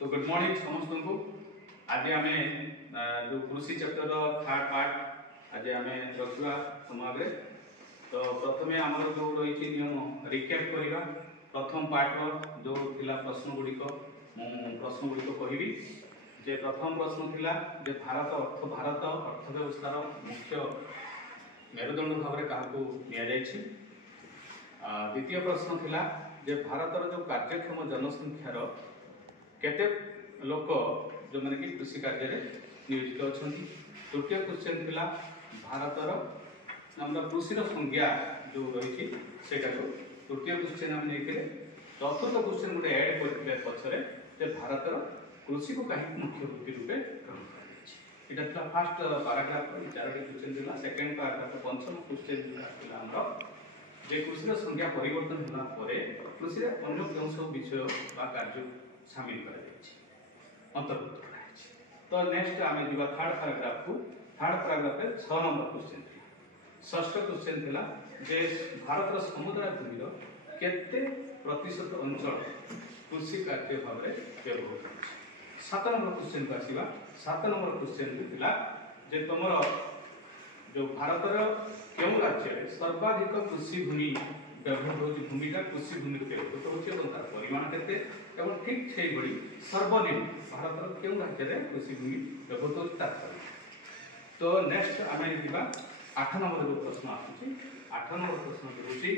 तो good morning समस्त को आज आम जो कृषि चैप्टर थर्ड पार्ट आज आम रखा समय तो प्रथम आम जो रही नियम रिकैप करवा प्रथम पार्ट जो थिला प्रश्न गुड़िक प्रश्न गुड़िक कहि जे प्रथम प्रश्न थिला जे भारत अर्थव्यवस्थार मुख्य मेरुदंड भाव क्या द्वितीय प्रश्न थिला जे भारतर जो कार्यक्षम जनसंख्यार केते लोक जो माने कि कृषि कार्य रे नियोजित अछंती। तृतीय क्वेश्चन थिला भारतर हमरा कृषिर संज्ञा जो रही सेटा को तृतीय क्वेश्चन हम नेके चतुर्थ क्वेश्चन गुटे ऐड करथिले पछरे जे भारतर कृषि को काहे मुख्य वृत्ति रूपे ग्रहण कराछि। एटा था फर्स्ट पैराग्राफ रो चारोटी क्वेश्चन दिला। सेकंड पैराग्राफ पंचम क्वेश्चन दिला हमरा जे कृषिर संज्ञा परिवर्तन होला परे कृषि रे अन्य केउ सब विषय बा कार्य शामिल करा जायछि अंतर्भुक्त करा जायछि। तो नेक्स्ट आमे दिबा थर्ड पैराग्राफ को। थर्ड पैराग्राफ रे 6 नंबर क्वेश्चन थिला। षष्ठ क्वेश्चन थिला जे भारत रो समुद्र भूमिर केते प्रतिशत अंचल कृषि कार्य भाव रे व्यवहार होछि। 7 नंबर क्वेश्चन को आसीबा। 7 नंबर क्वेश्चन थिला जे तमरो जो भारतर केउ राज्य रे सर्वाधिक कृषि भूमि व्यवहार होछि भूमिका कृषि भूमि व्यवहार होछि और तार परिमाण केते एवं ठीक छै बडी सर्वनिम्न भारतर केउ राज्य रे कृषि भूमि व्यवहार होछि तार परिमाण। तो नेक्स्ट आमे दिबा 8 नंबर जो प्रश्न आछि। 8 नंबर प्रश्न होछि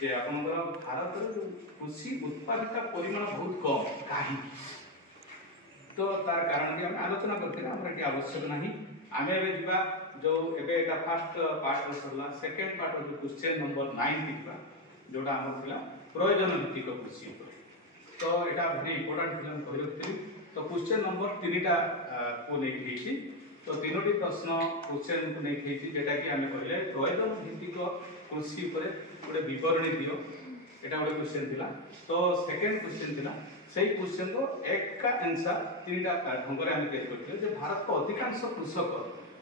जे आपनकर भारतर जो कृषि उत्पादित परिमाण बहुत कम काहे तो तार कारण भी हम आलोचना करते ना हमरा के आवश्यक नहीं। आमे एबे दिबा जो एबे एटा फर्स्ट पार्ट रो सरला। सेकंड पार्ट रो क्वेश्चन नंबर 9 दिबा जोडा हम थिला प्रयोजन भित्तिक कृषि ऊपर। तो एटा very important हम कहि रखथि। तो क्वेश्चन नंबर 3 टा को नै देछि। तो तीनोटी प्रश्न क्वेश्चन को नै देछि जेटा कि हमें कहले प्रयोजन भित्तिक कृषि ऊपर गोटे विवरणी दियो एटा गोटे क्वेश्चन थिला। तो सेकंड क्वेश्चन थिला सेही क्वेश्चन को एक का आंसर 3 टा ढंग रे हम गेट करथिले जे भारत को अधिकांश कृषक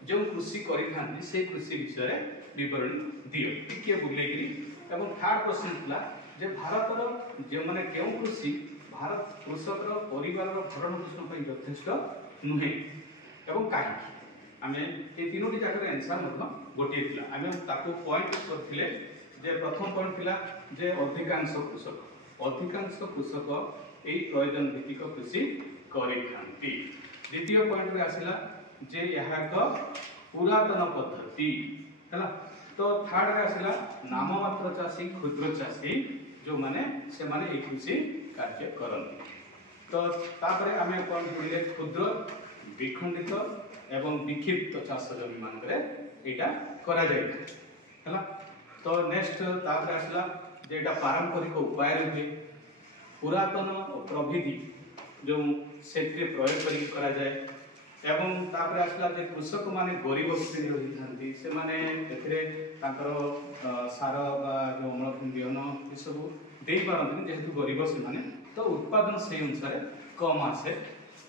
जो कृषि करि थांती से कृषि विषय रे विवरणी दियो टिके बुलेगिरी। एवं थर्ड प्रश्न थिला जे भारतर जे माने केउ कृषि भारत कृषकर परिवार रो भरण पोषण पई यथेष्ट नुहे एवं काहे आमे ए तीनोटी जाकर आंसर मत गोटे थिला। आमे ताको पॉइंट करथिले जे प्रथम पॉइंट थिला जे अधिकांश कृषक एई प्रयोजन भित्तिक कृषि करि थांती। द्वितीय पॉइंट रे आसिला जे यहा का पुरातन पद्धति हैला। तो थर्ड रे आसिला नाममात्र चाषी क्षुद्र चाषी जो माने से माने ए कृषि कार्य करନ୍ତି। तो तापरे आमे पॉइंट पढिले क्षुद्र विखंडित एवं विक्षिप्त चाष जमी मान करे एटा करा जाय हैला। तो नेक्स्ट तापरे आसिला जे एटा पारंपरिक उपाय रे पुरातन प्रविधि जो सेत्रे प्रयोग करी करा जाय एवं तापरे आसला जे कृषक माने गरीब श्रेणी रही थांती से माने एथरे ताकर सार बा जो अमल बिहन ए सब देई पारंती जेहेतु गरीब से माने तो उत्पादन से अनुसार कम आसे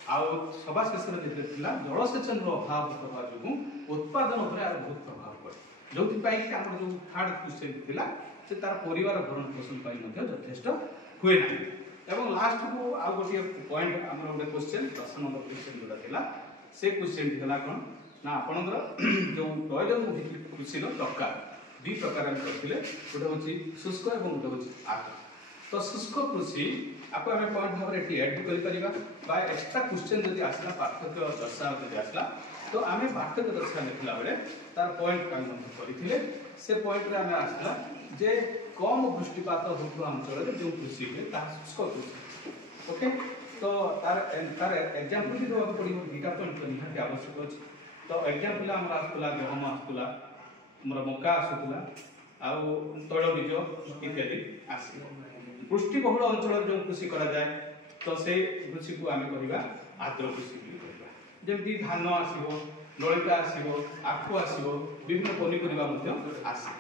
आ सभा शेष रे थिला जलसेचन रो अभाव होबा जो उत्पादन ऊपर आर बहुत प्रभाव पड़े जोथि पाई कि हमर जो थर्ड क्वेश्चन थिला से तार परिवार भरण पोषण पाई मध्ये यथेष्ट हुए ना। एवं लास्ट को आ गोटे पॉइंट हमर गोटे क्वेश्चन 10 नंबर क्वेश्चन जोडा थिला से क्वेश्चन थिला कोन ना आपनकर जो प्रयोजन भित्तिक कृषि रो प्रकार दि प्रकार हम करथिले गोटे होची शुष्क एवं गोटे होची आर्द्र। तो शुष्क कृषि आपको हमें पॉइंट भाव रे ऐड करि परिबा बा एक्स्ट्रा क्वेश्चन जदि आसला पार्थक्य दर्शा जदि आसला तो आमे पार्थक्य दर्शा लिखला बेले तार पॉइंट हम करिथिले से पॉइंट रे हमें आसला जे कम वृष्टिपात होतो अंचल रे जो कृषि के ता शुष्क कृषि ओके। तो तार एग्जांपल भी देबा पड़िबो दुटा पॉइंट निहाती आवश्यक अछि। तो एग्जांपल हमरा आसुला गहम आसुला हमरा मक्का आसुला आ तैल बीज इत्यादि आसी वृष्टि बहुल अंचल जो कृषि करा जाय तो से कृषि को आमे करिबा आर्द्र कृषि करिबा जेमि धान आसीबो नलिता आसीबो आखु आसीबो विभिन्न पनिपरिबा मध्ये आसी।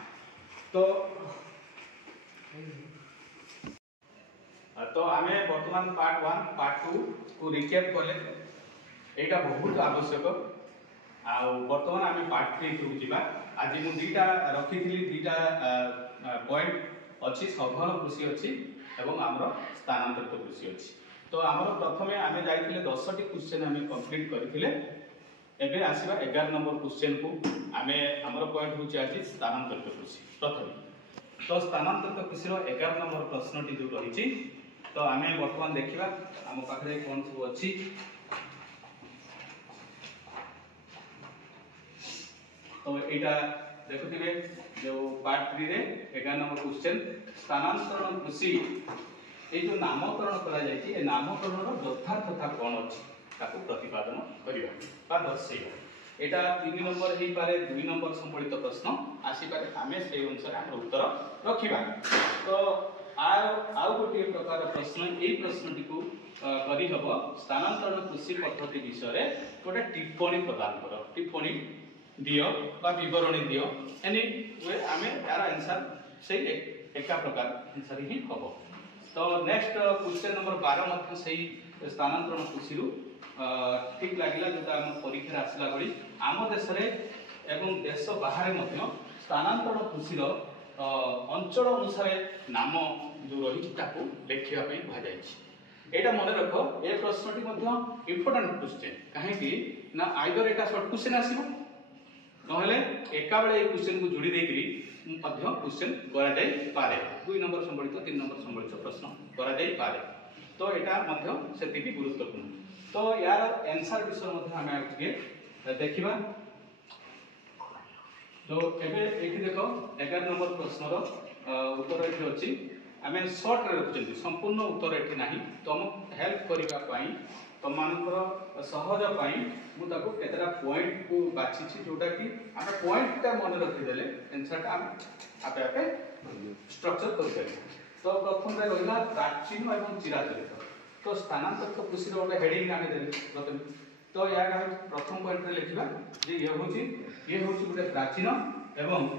तो आमे वर्तमान पार्ट 1 पार्ट 2 को रिकैप करले एटा बहुत आवश्यक आ वर्तमान आमे पार्ट 3 को जिबा। आज मु दुटा रखिथिली दुटा पॉइंट अछि सघन कृषि अछि एवं हमरो स्थानांतरित कृषि अछि। तो आमर प्रथमे आमे जाइथिले 10टी क्वेश्चन आमे कंप्लीट करथिले एबे आसीबा 11 नंबर क्वेश्चन को आमे हमर पॉइंट होची आज स्थानांतरित कृषि प्रथमे तो स्थानांतरित कृषि रो 11 नंबर प्रश्नटी जो रहिची तो आमे वर्तमान देखिबा हम पाखरे कोन सब अछि तो एटा देखुथिबे जो पार्ट 3 रे 11 नंबर क्वेश्चन स्थानांतरण कृषि ए जो नामकरण करा जायछि ए नामकरण रो यथार्थता कोन अछि ताको प्रतिपादन करिबा बा दर्शेबा एटा 3 नंबर हेई पारे 2 नंबर संबलित प्रश्न आसी पारे आमे से अनुसार हमर उत्तर रखिबा तो आउ गोटे प्रकार प्रश्न ए प्रश्नटी को करि हबो स्थानांतरण कृषि पद्धति विषय रे गोटे टिप्पणी प्रदान करो टिप्पणी दियो बा विवरणी दियो एनी वे आमे यार आंसर से एका प्रकार आंसर ही हबो तो नेक्स्ट क्वेश्चन नंबर 12 मध्य सही स्थानांतरण कृषि रु ठीक लागिला जोटा हम परीक्षा आसला गली आम देश रे एवं देश बाहर मध्य स्थानांतरण कृषि रो अंचल अनुसार नाम जो रही ताको लेखिया पई भा जायछि एटा मन रखो ए प्रश्नटी मध्य इंपोर्टेंट क्वेश्चन काहे कि ना आइदर एटा शॉर्ट क्वेश्चन आसीबो नहले एका बेले ए क्वेश्चन को जोड़ी देकरी मध्य क्वेश्चन करा जाय पारे 2 नंबर संबलित 3 नंबर संबलित प्रश्न करा जाय पारे तो एटा मध्य सेति की गुरुत्वपूर्ण तो यार आंसर विषय मध्य हम आगे देखिबा तो एबे एठी देखो 11 नंबर प्रश्न रो उत्तर एठी अछि आमे शॉर्ट रे रखुचंती संपूर्ण उत्तर एठी नाही तम हेल्प करिबा पई तमानकर सहज पई मु ताको केतरा पॉइंट को बाछि छि जोटा कि आमे पॉइंट ता मन रखि देले आंसर ता आपे आपे स्ट्रक्चर कर देले तो प्रथम रे रहला प्राचीन एवं चिराचरित तो स्थानांतरित कृषि रो हेडिंग आमे देले प्रथम तो या प्रथम पॉइंट रे लिखिबा जे ये होची गुटे प्राचीन एवं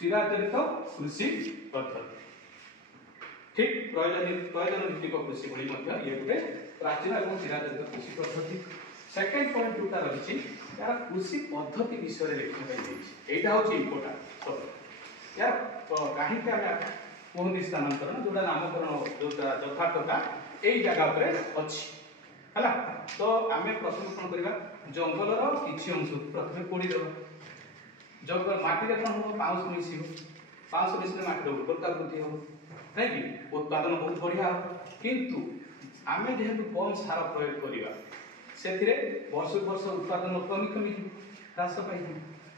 चिराचरित कृषि पद्धति ठीक प्रयोजन भित्तिक कृषि भली मध्य ये गुटे प्राचीन एवं चिराचरित कृषि पद्धति सेकंड पॉइंट जोटा रहिछि यार कृषि पद्धति विषय रे लिखिबा जायछि एटा होची इंपोर्टेंट यार काहे के हम कोहनी स्थानांतरण जोटा नामकरण जोटा यथार्थता एई जगह पर अछि हला तो आमे प्रथम कोन करिबा जंगल रो किछि अंश प्रथमे कोडी देबा जंगल माटी रे कोन हो पाउस मिसले माटी रो उर्वरता वृद्धि हो नै कि उत्पादन बहुत बढ़िया किंतु आमे जेहेतु कम सार प्रयोग करिबा सेथिरे वर्ष उत्पादन कमी ह्रास पाई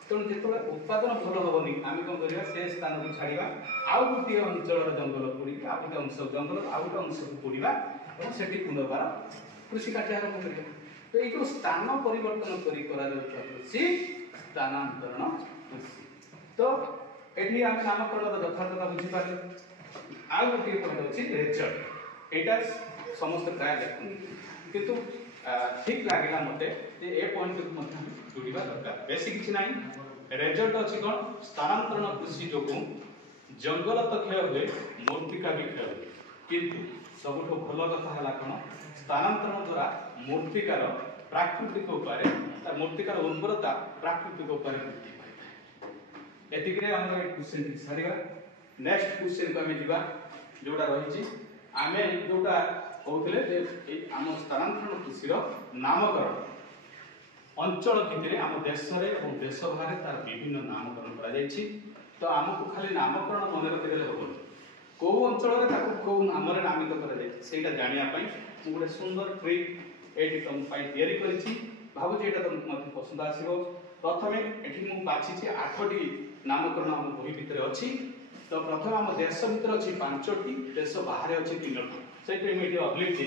तेणु जो उत्पादन भल हेनी आम कौन करवा से स्थान को छाड़ा आउ गोटे अंचल जंगल पोड़ी आउ गोटे अंश जंगल आउ गोटे अंश को पोड़ा और से पुनर्बार कृषि कार्य आरंभ कर तो ये स्थान परिवर्तन कृषि स्थानांतरण कृषि तो ये आम नामकरण यथार्थता बुझीपारे आउ गोटे पॉइंट अच्छी रेजल्ट यहाँ समस्त प्राय देखते किंतु ठीक लगे मत ए पॉइंट को जोड़ा दरकार बेसी किसी ना रेजल्ट अच्छी कौन स्थानांतरण कृषि जो जंगल तो क्षय हुए मूर्तिका भी क्षय हुए किंतु सबुठ भल कथा है कौन स्थानांतरण द्वारा मूर्तिकार प्राकृतिक उपाय मूर्तिकार उर्वरता प्राकृतिक उपाय वृद्धि पाए एतिकरे हमर क्वेश्चन सारिबा नेक्स्ट क्वेश्चन को हमें जीवा जोटा रही आमे जोटा कहते जे आम स्थानांतरण कृषि नामकरण अंचल भितर आम देश और देश बाहर तार विभिन्न नामकरण करा तो आमको खाली नामकरण मन रखिदेले हेबनी कौ अंचल कौ नाम नामित कर जानापी मुझे गोटे सुंदर ट्रिक ये तुम तैयारी भावुँ ये तुमको पसंद आसो प्रथम ये बाछी 8टी नामकरण आम बही भितर अच्छी तो प्रथम आम देश भितर अच्छी 5टी देश बाहर अच्छी 3टी से अब्लिक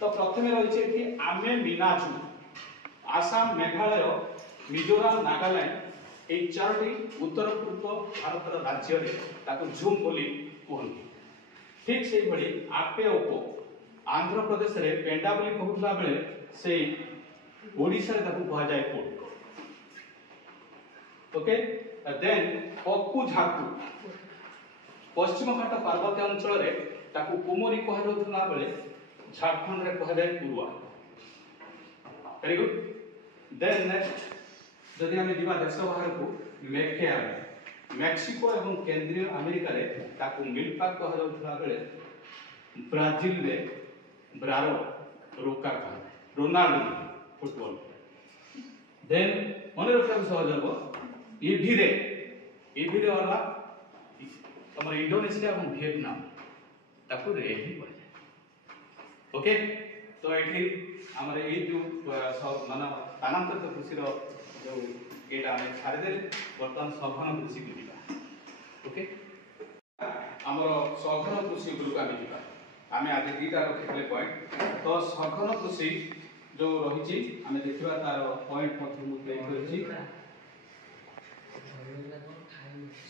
तो प्रथम रही आमे मीनाजू आसाम मेघालय मिजोराम नागालैंड ये 4टी उत्तर पूर्व भारत राज्य झूम बोली कहते ठीक से भाई आपे ओपो आंध्र प्रदेश रे पेंडा बोली कहूला बेले से ओडिशा रे कह जाए कोड ओके देन पक्कू झाकू पश्चिम घाट पार्वत्य अंचल रे ताकू कुमोरी कह जाउथला बेले झारखंड रे कह जाए पूर्वा वेरी गुड देन नेक्स्ट जदि हम जीवा देश बाहर को मेके मेक्सिको एवं केंद्रीय अमेरिका रे ताकू मिल्पा कह जाउथला बेले ब्राजील रे ब्रारो रोका कहा रोनाल्डो फुटबॉल देन मन रखा सहज हम इभी रे वाला तुम इंडोनेशिया और वियतनाम ताकू रे ही पड़ जाए ओके तो ये आमर ये जो माना स्थानांतरित कृषि जो ये छाड़दे बर्तमान सघन कृषि को जीवा ओके आमर सघन कृषि उपरको आम जीवा आम आज दुटा रखी पॉइंट तो सघन कृषि जो रही आम देखा तार पॉइंट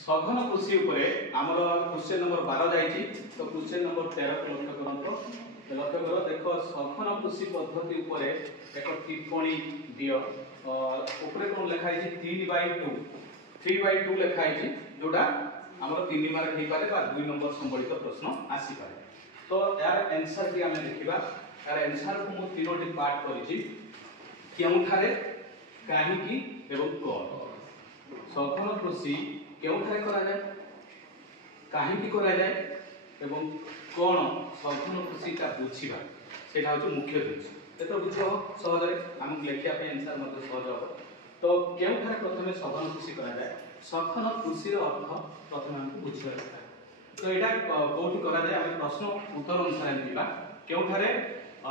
सघन कृषि उपरे आमर क्वेश्चन नंबर 12 जाइए तो क्वेश्चन नंबर 13 को लक्ष्य कर देख सघन कृषि पद्धति उपरे एक टिप्पणी दियो उपरे कौन लिखाई 3/2 लिखाई जोटा आमर 3 मार्क हो पारे 2 नंबर संबलित प्रश्न आसी पारे तो यार आंसर भी आम देखा यार आंसर को मु 3टी पार्ट करिछि केउठारे काहीकि एवं कोन सघन कृषि केउठारे करा जाय काहीकि करा जाय एवं कोन सघन कृषि का बुझिबा सेटा होछि मुख्य जिनिस एतो बुझो सहजरे हम लेखिया पे आंसर मते सहज हो तो केउठारे प्रथमे सघन कृषि करा जाय सघन कृषि रो अर्थ प्रथमे हम बुझिबा दरकार तो एटा कोठी करा जाय हम प्रश्न उत्तर अनुसार दिबा केउठारे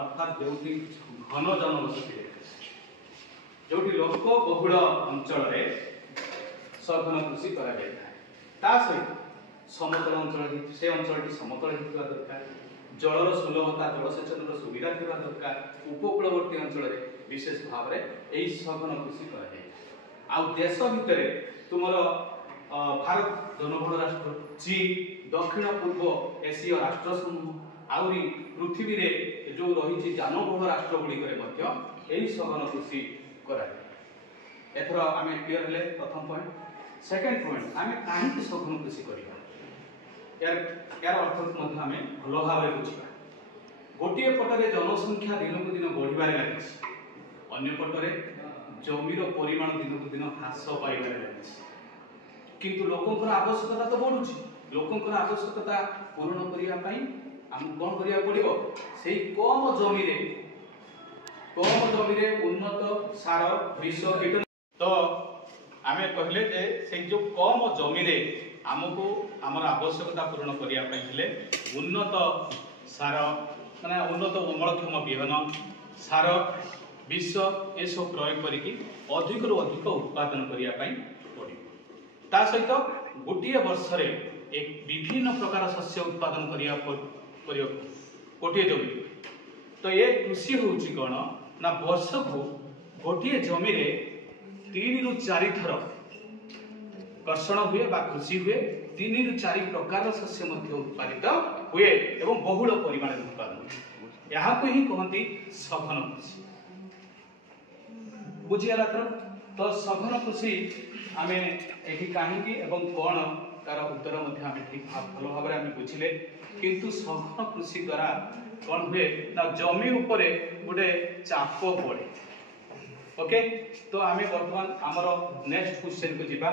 अर्थात जोटी घन जनबसति जोटी लोक बहुल अंचल रे सघन कृषि करा जाय ता सहित समतल अंचल से अंचलटी समतल होता दरकार जलर सुलभता जलसेचन सुविधा थिबा दरकार उपकूलवर्ती अंचल रे विशेष भाव रे एई सघन कृषि करा जाय आ देश भितरे तुमर भारत जनबहुल राष्ट्र चीन दक्षिण पूर्व एशिया राष्ट्र समूह आउरी पृथ्वी रे जो रही जानबहुल राष्ट्र गुड़िक यही सघन कृषि करा एथर आम क्लियर हेले प्रथम पॉइंट सेकेंड पॉइंट आम कहीं सघन कृषि करवा यार अर्थ आम भल भाव बुझा गोटे पटरे जनसंख्या दिन को दिन बढ़वे लगी अन्य पटरे जमीर परिमाण दिन को दिन ह्रास पाइबार लगी किंतु लोकंर आवश्यकता तो बढ़ुची लोकंर आवश्यकता पूरण करने आम कौन करिया पड़िबो सेही कम जमी रे उन्नत सार विष कीटनाशक तो आमे कहले जे से जो कम जमी रे हमको हमर आवश्यकता पूर्ण करिया पई हेले उन्नत सार माने उन्नत अमलक्षम बिहन सार विष ए सब प्रयोग करिकि अधिक रु अधिक उत्पादन करिया पई पड़िबो ता सहित गोटिए वर्ष रे एक विभिन्न प्रकार शस्य उत्पादन करिया गोटे जमी तो ये कृषि हूँ कौन ना वर्ष को गोटे जमी रे 3 रु 4 थर कर्षण हुए बा कृषि हुए 3 रु 4 प्रकार शस्य उत्पादित हुए एवं बहुल परिमाण उत्पादन यहाँ को ही कहती सघन कृषि बुझीगला तो सघन कृषि आम ये कहीं एवं कौन तार उत्तर ठीक भल भाव में बुझिले किंतु सघन कृषि द्वारा कौन हुए ना जमी उपरे गोटे चाप पड़े ओके तो आम बर्तमान आमर नेक्स्ट क्वेश्चन को जीवा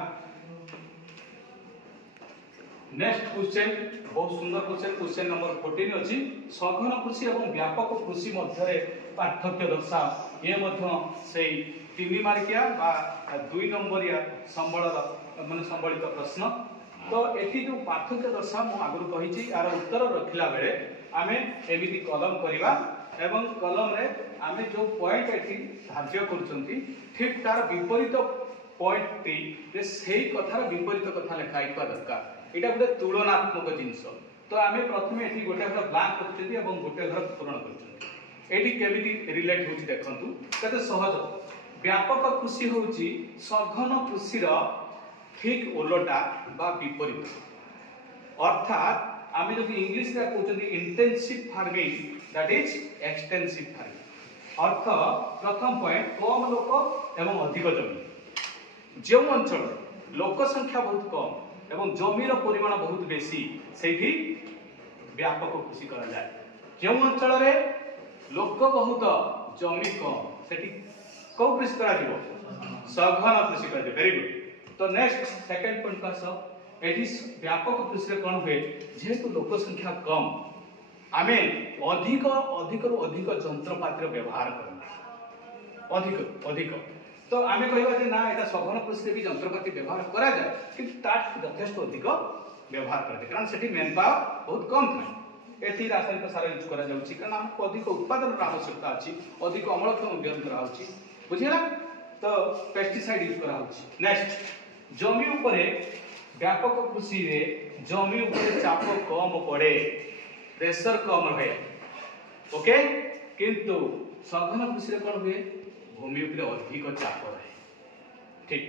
नेक्स्ट क्वेश्चन बहुत सुंदर क्वेश्चन नंबर 14 अच्छी सघन कृषि और व्यापक कृषि मध्य पार्थक्य दर्शा ये से 3 मार्किया 2 नंबरिया माने संबलित प्रश्न तो ये जो पार्थक्य दर्शा मुझे आगु कही यार उत्तर रखिला बेले आम एमती कलम करवा एवं कलम रे आम जो पॉइंट ये धार्य कर ठीक तार विपरीत पॉइंट टी से कथार विपरीत कथा लेखाई दरकार यहाँ गोटे तुलनात्मक जिनस तो आम प्रथम ये गोटे घर ब्लांक कर गोटे घर पूरण कर रिलेट हो देखु केते सहज व्यापक कृषि हूँ सघन कृषि ठीक ओलटा बा विपरीत अर्थात आम जो इंग्लिश रे कहते intensive farming that is extensive farming अर्थ प्रथम पॉइंट कम लोक एवं अधिक जमी जो अंचल लोक संख्या बहुत कम एवं जमीर परिमाण बहुत बेसी से व्यापक कृषि करा जाए जो अंचल रे लोक बहुत जमी कम से कौ कृषि करा सघन कृषि करा वेरी गुड तो नेक्स्ट सेकंड पॉइंट का सब एटी व्यापक कृषि कौन हुए जेहेतु लोक संख्या कम आमे अधिक अधिक रु अधिक जंत्रपातिर व्यवहार करना अधिक अधिक तो आमे कहबा जे ना एटा सघन कृषि भी जंत्रपाति व्यवहार करा जाए किंतु ताठ यथेष्ट अधिक व्यवहार करते कारण सेठी मैन पावर बहुत कम थाए एथि रासायनिक सार यूज करा जाउची कारण हमको अधिक उत्पादन आवश्यकता अछि अधिक अमलक्षम व्यवहार करा होची बुझिला तो पेस्टिसाइड यूज करा होची नेक्स्ट जमी उपरे व्यापक कृषि रे जमी उपरे चाप कम पड़े प्रेशर कम रहे ओके किंतु सघन कृषि रे कोन हुए भूमि उपरे अधिक चाप रहे ठीक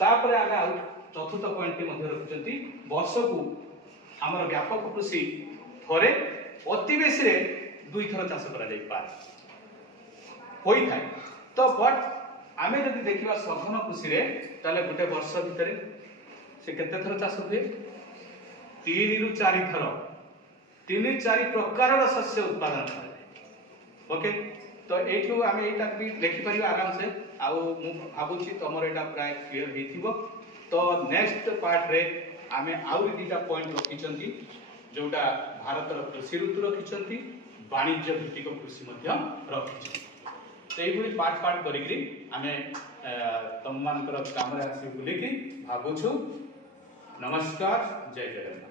तापरे आमे आ चतुर्थ पॉइंट मध्ये रखुचंती वर्ष को हमर व्यापक कृषि थरे अति बेसी रे दुई थर चाष करा जाई पारे होई थाए तो बट आमे जदि देखिबा सघन कृषि रे ताले गुटे वर्ष भितरे से केते थर चाष हुए 3 रु 4 थर 3-4 प्रकार शस्य उत्पादन करे ओके तो एठू आमे एटा भी देखि परिबा आराम से आउ मु भाबुची तमर एटा प्राय क्लियर हेथिबो तो नेक्स्ट पार्ट रे आमे आउ दीटा पॉइंट रखिचंती जोटा भारतर कृषि ऋतु रखिचंती वाणिज्य भित्तिक कृषि मध्य रखिचंती तो एभली पार्ट पार्ट करिकरी आमे तम मानकर काम रे आसी बुलिकी भाबुछु नमस्कार जय जगन्नाथ।